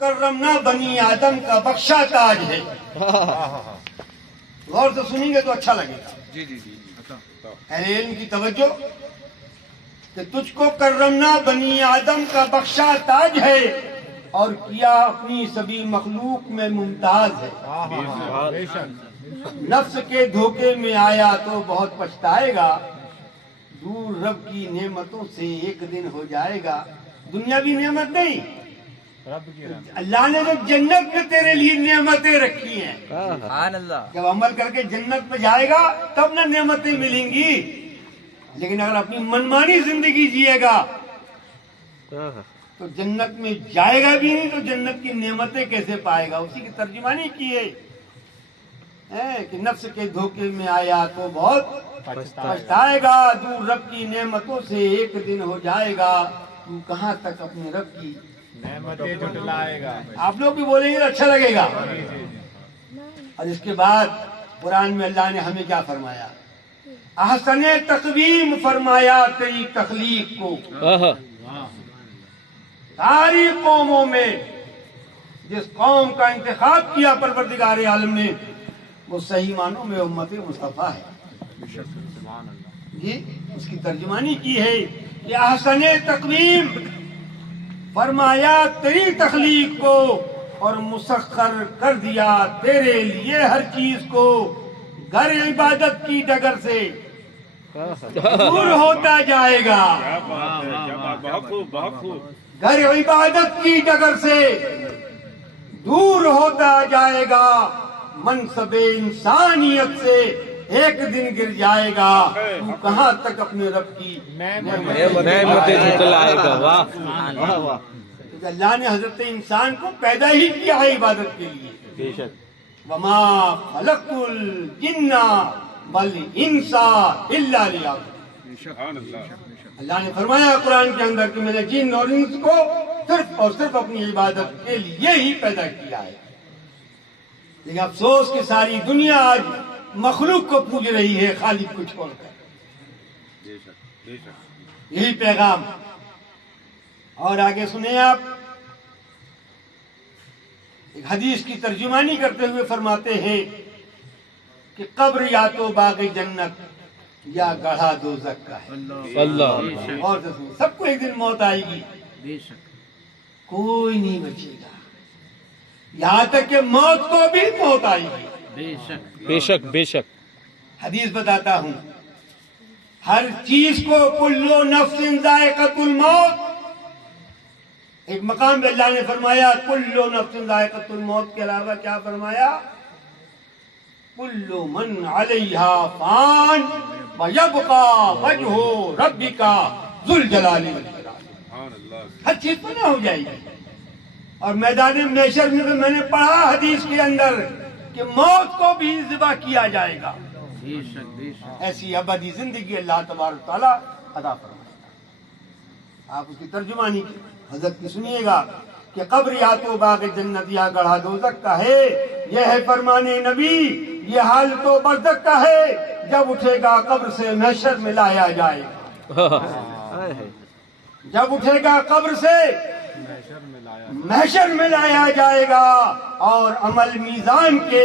کرمنا بنی آدم کا بخشا تاج ہے. غور سے سنیں گے تو اچھا لگے گا. جی جی جی اہل علم کی توجہ کہ تجھ کو کرمنا بنی آدم کا بخشا تاج ہے اور کیا اپنی سبھی مخلوق میں ممتاز ہے. نفس کے دھوکے میں آیا تو بہت پچھتائے گا. دور رب کی نعمتوں سے ایک دن ہو جائے گا. دنیاوی نعمت نہیں، اللہ نے جو جنت میں تیرے لیے نعمتیں رکھی ہیں، سبحان اللہ. جب عمل کر کے جنت میں جائے گا تب نہ نعمتیں ملیں گی. لیکن اگر اپنی منمانی زندگی جیے گا تو جنت میں جائے گا بھی نہیں، تو جنت کی نعمتیں کیسے پائے گا؟ اسی کی ترجمانی کی ہے کہ نفس کے دھوکے میں آیا تو بہت پچھتائے گا. دور رب کی نعمتوں سے ایک دن ہو جائے گا. تو کہاں تک اپنے رب کی نعمتیں جھٹلائے گا. آپ لوگ بھی بولیں گے تو اچھا لگے گا. اور اس کے بعد قرآن میں اللہ نے ہمیں کیا فرمایا؟ احسن تقویم فرمایا تیری تخلیق کو. ساری قوموں میں جس قوم کا انتخاب کیا پروردگار عالم نے وہ صحیح معنوں میں امت مصطفیٰ ہے. جی اس کی ترجمانی کی ہے کہ احسن تقویم فرمایا تیری تخلیق کو اور مسخر کر دیا تیرے لیے ہر چیز کو. گھر عبادت کی ڈگر سے دور ہوتا جائے گا. گھر عبادت کی ڈگر سے دور ہوتا جائے گا. منصب انسانیت سے ایک دن گر جائے گا. تو کہاں تک اپنے رب کی نعمتیں جھٹلائے گا. واہ واہ. اللہ نے حضرت انسان کو پیدا ہی کیا ہے عبادت کے لیے. بے شک. وما خلقت الجن والانس الا لیعبدون. اللہ نے فرمایا قرآن کے اندر کہ میں نے جن اور انس کو صرف اور صرف اپنی عبادت کے لیے ہی پیدا کیا ہے. لیکن افسوس کہ ساری دنیا آج مخلوق کو پوج رہی ہے خالق کو چھوڑ کر. یہی پیغام. اور آگے سنیں آپ. ایک حدیث کی ترجمانی کرتے ہوئے فرماتے ہیں کہ قبر یا تو باغ جنت یا گڑھا دوزخ کا ہے. اللہ. اور سب کو ایک دن موت آئے گی. کوئی نہیں بچے گا یہاں تک کہ موت کو بھی موت آئے گی. بے شک بے شک. حدیث بتاتا ہوں. ہر چیز کو کلو نفس ذائقۃ الموت. ایک مقام پہ اللہ نے فرمایا کلو نفس ذائقۃ الموت کے علاوہ کیا فرمایا؟ کل من علیہا فان ویبقی وجہ ربک ذو الجلال والاکرام. ہر چیز فنا ہو جائے گی. اور میدان محشر میں تو میں نے پڑھا حدیث کے اندر کہ موت کو بھی ذبح کیا جائے گا. ایسی ابدی زندگی اللہ تبارک تعالیٰ عطا فرمائے گا. آپ اس کی ترجمانی حضرت کی سنیے گا کہ قبر یا تو باغ جنت یا گڑھا دوزخ کا ہے. یہ ہے فرمان نبی. یہ حال تو برزخ کا ہے. جب اٹھے گا قبر سے محشر میں لایا جائے گا. جب اٹھے گا قبر سے محشر میں لایا جائے گا اور عمل میزان کے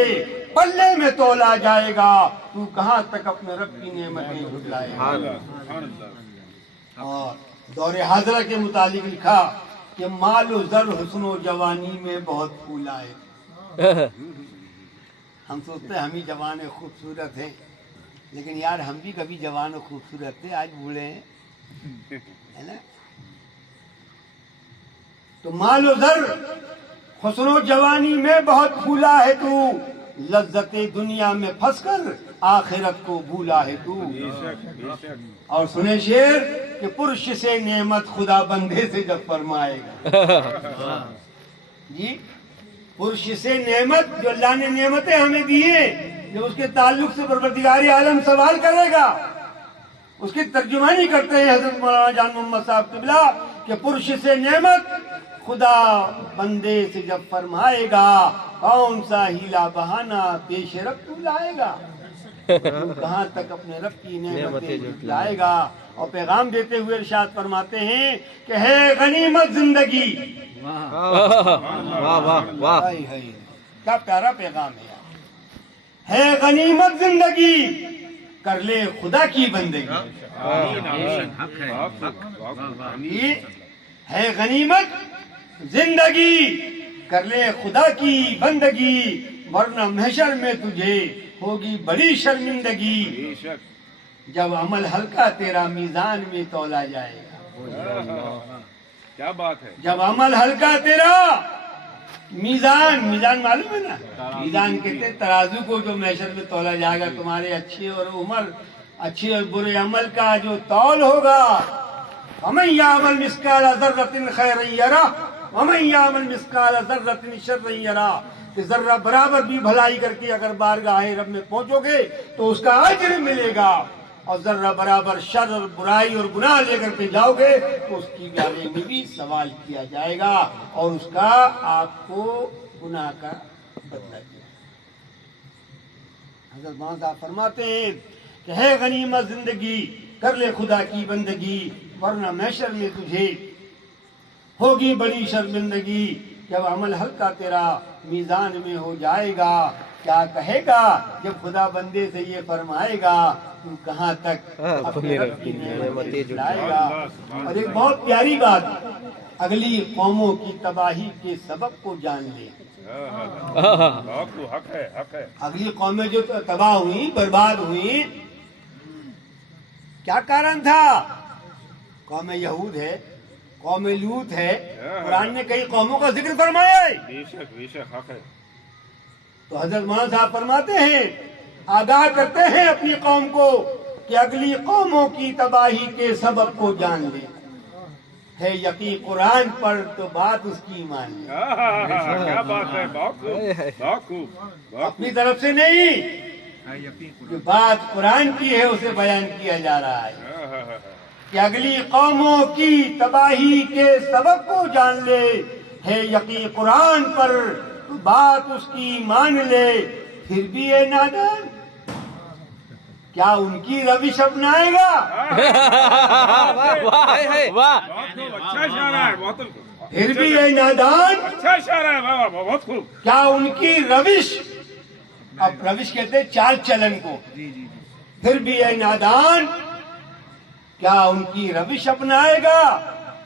پلے میں تولا جائے گا. تو کہاں تک اپنے رب کی نعمتیں جھٹلائے گا. اور دور حاضرہ کے متعلق لکھا کہ مال و زر حسن و جوانی میں بہت پھولا ہے. ہم سوچتے ہیں ہم ہی جوان خوبصورت ہیں، لیکن یار ہم بھی کبھی جوان و خوبصورت تھے، آج بوڑھے ہیں، ہے نا. تو مال و زر حسن و جوانی میں بہت پھولا ہے تو. لذت دنیا میں پھنس کر آخرت کو بھولا ہے تو. اور سنے شعر کہ پرش سے نعمت خدا بندے سے جب فرمائے گا. جی پرش سے نعمت، جو اللہ نے نعمتیں ہمیں دی ہیں، جو اس کے تعلق سے پروردگار عالم سوال کرے گا. اس کی ترجمانی کرتے ہیں حضرت مولانا جان محمد صاحب قبلہ کہ پرش سے نعمت خدا بندے سے جب فرمائے گا، کون سا ہیلا بہانہ پیش رکھ تو لائے گا. تو کہاں تک اپنے رب کی نعمتیں جھٹلائے گا. اور پیغام دیتے ہوئے ارشاد فرماتے ہیں کہ ہے غنیمت زندگی. واہ واہ واہ. ہائے ہائے، کیا پیارا پیغام ہے یار. ہے غنیمت زندگی کر لے خدا کی بندگی. ہے غنیمت زندگی کر لے خدا کی بندگی، ورنہ محشر میں تجھے ہوگی بڑی شرمندگی. جب عمل ہلکا تیرا میزان میں تولا جائے گا. کیا بات ہے. جب عمل ہلکا تیرا میزان معلوم ہے نا، میزان کہتے ہیں ترازو کو جو محشر میں تولا جائے گا. تمہارے اچھے اور برے عمل کا جو تول ہوگا. وَمَن يَعْمَلْ مِثْقَالَ ذَرَّةٍ خَيْرًا يَرَهُ وَمَن يَعْمَلْ مِثْقَالَ ذَرَّةٍ شَرًّا يَرَهُ. کہ ذرہ برابر بھی بھلائی کر کے اگر بارگاہ رب میں پہنچو گے تو اس کا اجر ملے گا، اور ذرہ برابر شر اور برائی اور گناہ لے کر کے جاؤ گے تو اس کی بارے میں بھی سوال کیا جائے گا، اور اس کا آپ کو گناہ کا بدلہ دیا. حضرت مولانا صاحب فرماتے ہیں کہ ہے غنیمت زندگی کر لے خدا کی بندگی، ورنہ محشر میں تجھے ہوگی بڑی شرمندگی. جب عمل ہلکا تیرا میزان میں ہو جائے گا، کیا کہے گا جب خدا بندے سے یہ فرمائے گا تو کہاں تک اپنے رب کی نعمتیں جھٹلائے گا. اور ایک بہت پیاری بات، اگلی قوموں کی تباہی کے سبب کو جان لے. اگلی قومیں جو تباہ ہوئی، برباد ہوئی، کیا کارن تھا؟ قوم یہود ہے، قوم لوط ہے. قرآن نے کئی قوموں کا ذکر فرمایا ہے. تو حضرت مولانا صاحب فرماتے ہیں، آگاہ کرتے ہیں اپنی قوم کو کہ اگلی قوموں کی تباہی کے سبب کو جان لے. ہے یقین قرآن پر تو بات اس کی مان لے. کیا بات ہے. بہت خوب. اپنی طرف سے نہیں، جو بات قرآن کی ہے اسے بیان کیا جا رہا ہے کہ اگلی قوموں کی تباہی کے سبب کو جان لے. ہے یقین قرآن پر تو بات اس کی مان لے. پھر بھی اے نادان کیا ان کی روش اپنائے گا؟ اچھا اشارہ ہے. بہت پھر بھی اے نادان اچھا اشارہ ہے. بہت خوب. کیا ان کی روش، اب روش کہتے ہیں چال چلن کو. پھر بھی اے نادان کیا ان کی روش اپنائے گا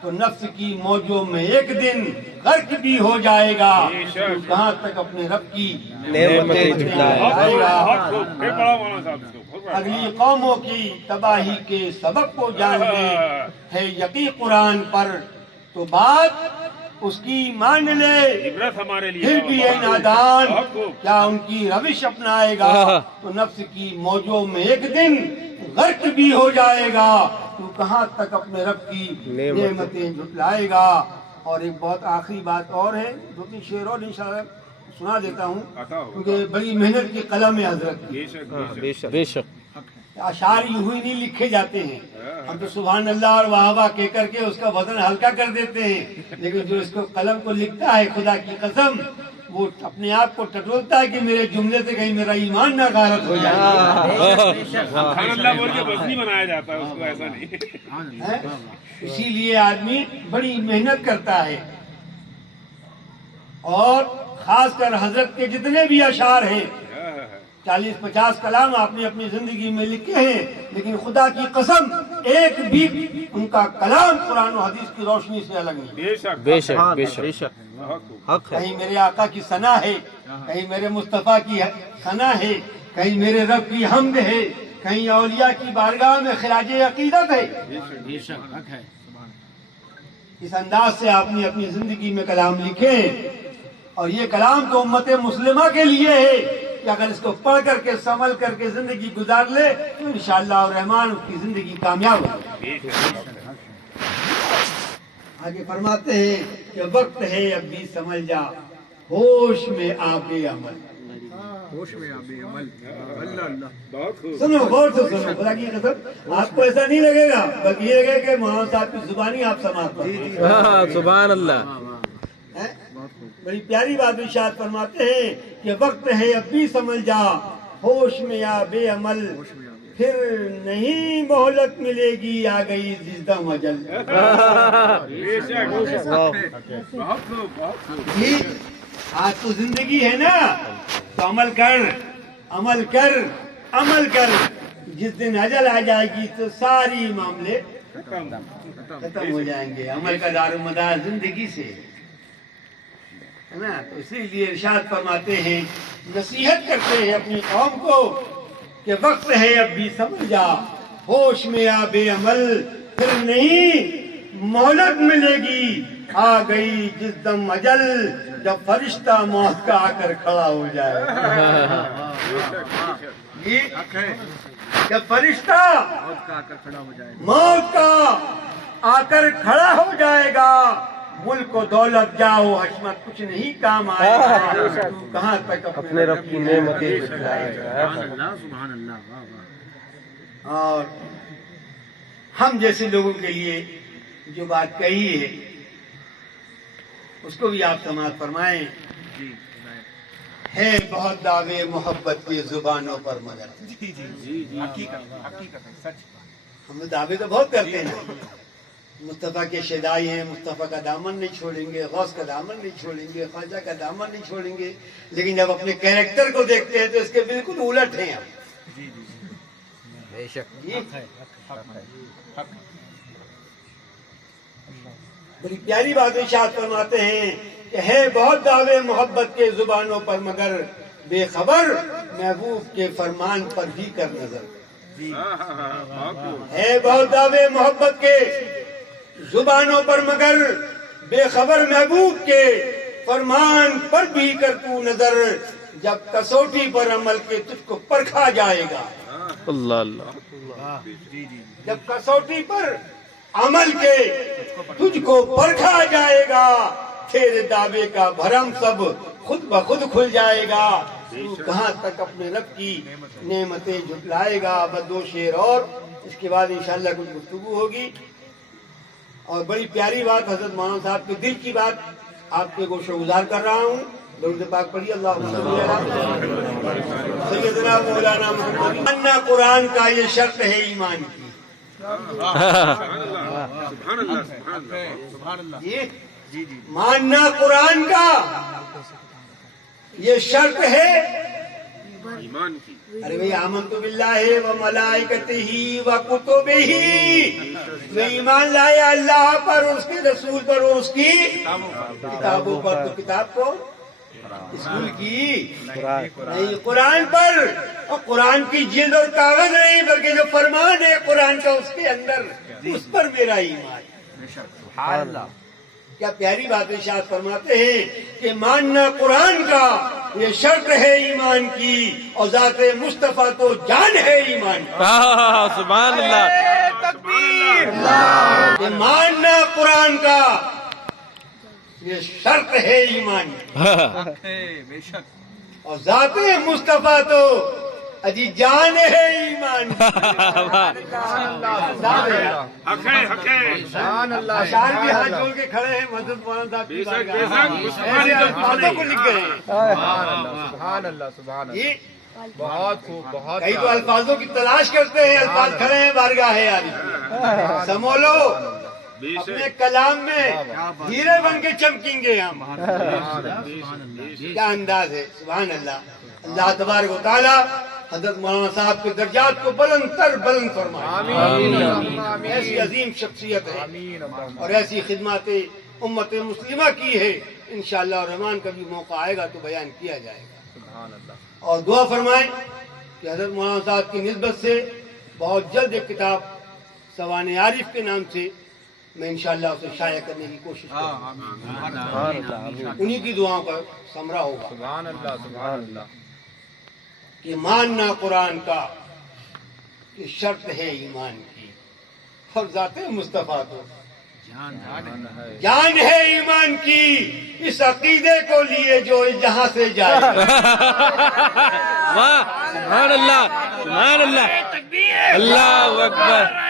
تو نفس کی موجوں میں ایک دن غرق بھی ہو جائے گا. تو کہاں تک اپنے رب کی نعمتیں جھٹلائے گا. اگلی قوموں کی تباہی کے سبب کو جان لے. ہے یقین قرآن پر تو بات اس کی مان لے. پھر بھی اے نادان کیا ان کی روش اپنائے گا تو نفس کی موجوں میں ایک دن غرق بھی ہو جائے گا. تو کہاں تک اپنے رب کی نعمتیں جھٹلائے گا. اور ایک بہت آخری بات اور ہے، دو تین شعر اور انشاءاللہ سنا دیتا ہوں، کیونکہ بڑی محنت کی قلم ہے حضرت کی. بے شک. اشعار یوں ہی نہیں لکھے جاتے ہیں. ہم تو سبحان اللہ اور واہ واہ کہہ کر کے اس کا وزن ہلکا کر دیتے ہیں، لیکن جو اس کو قلم کو لکھتا ہے خدا کی قسم وہ اپنے آپ کو ٹٹولتا ہے کہ میرے جملے سے کہیں میرا ایمان نہ غارت ہو جائے. وزنی بنایا جاتا ہے اس کو، ایسا نہیں. اسی لیے آدمی بڑی محنت کرتا ہے. اور خاص کر حضرت کے جتنے بھی اشعار ہیں، 40-50 کلام آپ نے اپنی زندگی میں لکھے ہیں، لیکن خدا کی قسم ایک بھی ان کا کلام قرآن و حدیث کی روشنی سے الگ نہیں. بے شک بے شک. حق ہے. کہیں میرے آقا کی ثنا ہے، کہیں میرے مصطفیٰ کی ثنا ہے، کہیں میرے رب کی حمد ہے، کہیں اولیاء کی بارگاہ میں خراج عقیدت ہے. اس انداز سے آپ نے اپنی زندگی میں کلام لکھے، اور یہ کلام تو امت مسلمہ کے لیے ہے کہ اگر اس کو پڑھ کر کے سنبھل کر کے زندگی گزار لے تو انشاءاللہ الرحمن اس کی زندگی کامیاب ہوگی. آگے فرماتے ہیں کہ وقت ہے اب بھی سمجھ جا، ہوش میں آب عمل. سنو غور سے سنو، خدا کی قسم آپ کو ایسا نہیں لگے گا، بلکہ یہ لگے کہ مولانا صاحب کی زبانی آپ سماعت پر. سبحان اللہ. بڑی پیاری بات ارشاد فرماتے ہیں کہ وقت ہے اب بھی سمجھ جا، ہوش میں یا بے عمل پھر نہیں مہلت ملے گی آ گئی زدم اجل جی آج تو زندگی ہے نا تو عمل کر عمل کر عمل کر جس دن اجل آ جائے گی تو ساری معاملے ختم ہو جائیں گے عمل کا دار و مدار زندگی سے ہے نا تو اسی لیے ارشاد فرماتے ہیں نصیحت کرتے ہیں اپنی قوم کو کہ وقت ہے اب بھی سمجھ جا ہوش میں آ بے عمل پھر نہیں مہلت ملے گی آ گئی جس دم اجل جب فرشتہ موت کا آ کر کھڑا ہو جائے جب فرشتہ موت کا آ کر کھڑا ہو جائے گا ملک و دولت جاؤ حشمت کچھ نہیں کام آئے گا کہاں تک اپنے رب کی نعمتیں جھٹلائے گا اور ہم جیسے لوگوں کے لیے جو بات کہی ہے اس کو بھی آپ سماعت فرمائیں ہے بہت دعوے محبت کی زبانوں پر مگر ہم دعوے تو بہت کرتے ہیں مصطفیٰ کے شیدائی ہیں مصطفیٰ کا دامن نہیں چھوڑیں گے غوث کا دامن نہیں چھوڑیں گے خواجہ کا دامن نہیں چھوڑیں گے لیکن جب اپنے کیریکٹر کو دیکھتے ہیں تو اس کے بالکل الٹ ہیں ہم بڑی پیاری بات ارشاد فرماتے ہیں کہ ہے بہت دعوے محبت کے زبانوں پر مگر بے خبر محبوب کے فرمان پر بھی کر نظر ہے بہت دعوے محبت کے زبانوں پر مگر بے خبر محبوب کے فرمان پر بھی کر تو نظر جب کسوٹی پر عمل کے تجھ کو پرکھا جائے گا اللہ اللہ جب کسوٹی پر عمل کے تجھ کو پرکھا جائے گا تیرے دعوے کا بھرم سب خود بخود کھل جائے گا تو کہاں تک اپنے رب کی نعمتیں جھٹلائے گا بس دو شعر اور اس کے بعد انشاءاللہ کچھ گفتگو ہوگی اور بڑی پیاری بات حضرت مولانا صاحب کے دل کی بات آپ کے گوشہ گزار کر رہا ہوں درود پاک پڑھیے اللہم صلی علی سیدنا مولانا محمد ماننا قرآن کا یہ شرط ہے ایمان کی ماننا قرآن کا یہ شرط ہے ایمان کی ارے بھئی آمنت باللہ و ملائکتہ و کتبہ میں ایمان لایا اللہ پر اس کے رسول پر اور اس کی کتابوں پر تو کتاب کو اسکول کی نہیں قرآن پر اور قرآن کی جلد اور کاغذ نہیں بلکہ جو فرمان ہے قرآن کا اس کے اندر اس پر میرا ایمان کیا پیاری بات ارشاد فرماتے ہیں کہ ماننا قرآن کا یہ شرط ہے ایمان کی اور ذات مصطفیٰ تو جان ہے ایمان کی سبحان اللہ کہ ماننا قرآن کا یہ شرط ہے ایمان کی اور ذات مصطفیٰ تو اجی جان ہے ایمان اشعار بھی ہاتھ جوڑ کے کھڑے ہیں حضرت مولانا صاحب کی بارگاہ ایسے الفاظوں کو لکھ گئے ہیں بہت خوب بہت کئی تو الفاظوں کی تلاش کرتے ہیں الفاظ کھڑے ہیں بارگاہ ہے یاری سمولو اپنے کلام میں ہیرے بن کے چمکیں گے ہم کیا انداز ہے سبحان اللہ اللہ تبارک و تعالی حضرت مولانا صاحب کے درجات کو بلند تر بلند فرمائے ایسی عظیم شخصیت ہے اور ایسی خدمات امت مسلمہ کی ہے انشاءاللہ الرحمن کبھی موقع آئے گا تو بیان کیا جائے گا اور دعا فرمائیں کہ حضرت مولانا صاحب کی نسبت سے بہت جلد ایک کتاب سوانح عارف کے نام سے میں انشاءاللہ اسے شائع کرنے کی کوشش کروں انہی کی دعاؤں کا ثمرہ ہوگا سبحان اللہ سبحان اللہ کہ ماننا قرآن کا کہ شرط ہے ایمان کی اور ذات مصطفیٰ تو جان ہے ایمان کی اس عقیدے کو لیے جو جہاں سے جائے واہ سبحان اللہ سبحان اللہ اللہ اکبر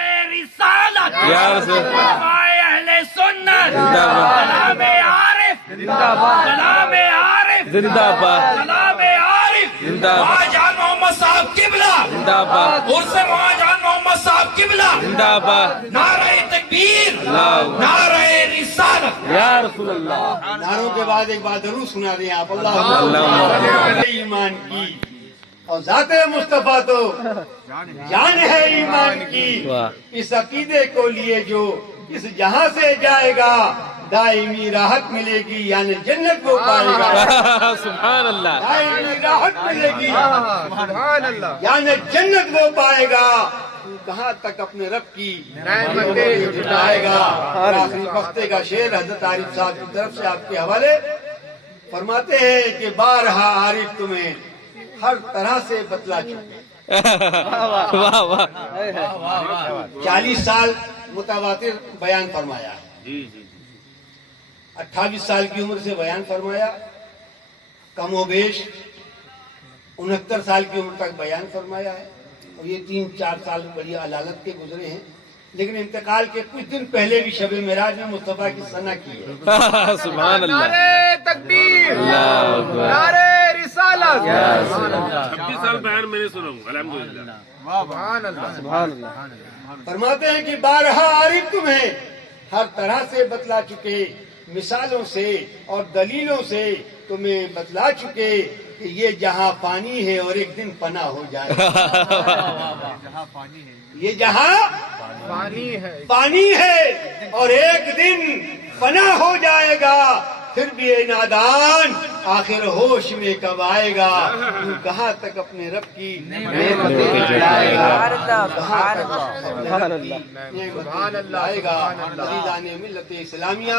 یا رسول اہل سنت کلام عارف زندہ باد کلام عارف زندہ باد کلام عارف زندہ باد خواجہ محمد محمد صاحب قبلہ زندہ باد عرس وہاں جان محمد صاحب قبلہ زندہ باد نعرہ تکبیر اللہ نعرہ رسالت یا رسول اللہ نعروں کے بعد ایک بات ضرور سنا دیں آپ اللہ ایمان کی اور ذات مصطفیٰ تو جان ہے ایمان کی واہ اس عقیدے کو لیے جو اس جہاں سے جائے گا دائمی راحت ملے گی یعنی جنت کو پائے گا سبحان اللہ دائمی راحت ملے گی سبحان اللہ یعنی جنت وہ پائے گا کہاں تک اپنے رب کی نعمتیں جٹائے گا اور آخری ہفتے کا شعر حضرت عارف صاحب کی طرف سے آپ کے حوالے فرماتے ہیں کہ بارہا عارف تمہیں ہر طرح سے بتلا چکے واہ واہ 40 سال متواتر بیان فرمایا جی جی 28 سال کی عمر سے بیان فرمایا کم و بیش 69 سال کی عمر تک بیان فرمایا ہے اور یہ 3-4 سال بڑی علالت کے گزرے ہیں لیکن انتقال کے کچھ دن پہلے بھی شب معراج میں مصطفیٰ کی ثنا کی ہے سبحان اللہ نعرہ تکبیر اللہ اکبر نعرہ رسالت 26 سال بیان میں نے سنا ہوں الحمدللہ سبحان اللہ سبحان اللہ فرماتے ہیں کہ بارہا عارف تمہیں ہر طرح سے بتلا چکے مثالوں سے اور دلیلوں سے تمہیں بتلا چکے کہ یہ جہاں پانی ہے اور ایک دن فنا ہو جائے یہ جہاں پانی ہے پانی ہے اور ایک دن فنا ہو جائے گا پھر بھی اے نادان آخر ہوش میں کب آئے گا تو کہاں تک اپنے رب کی نعمتیں جلائے گا کہاں تک اپنے رب کی نعمتیں جلائے گا عزیزان ملت اسلامیہ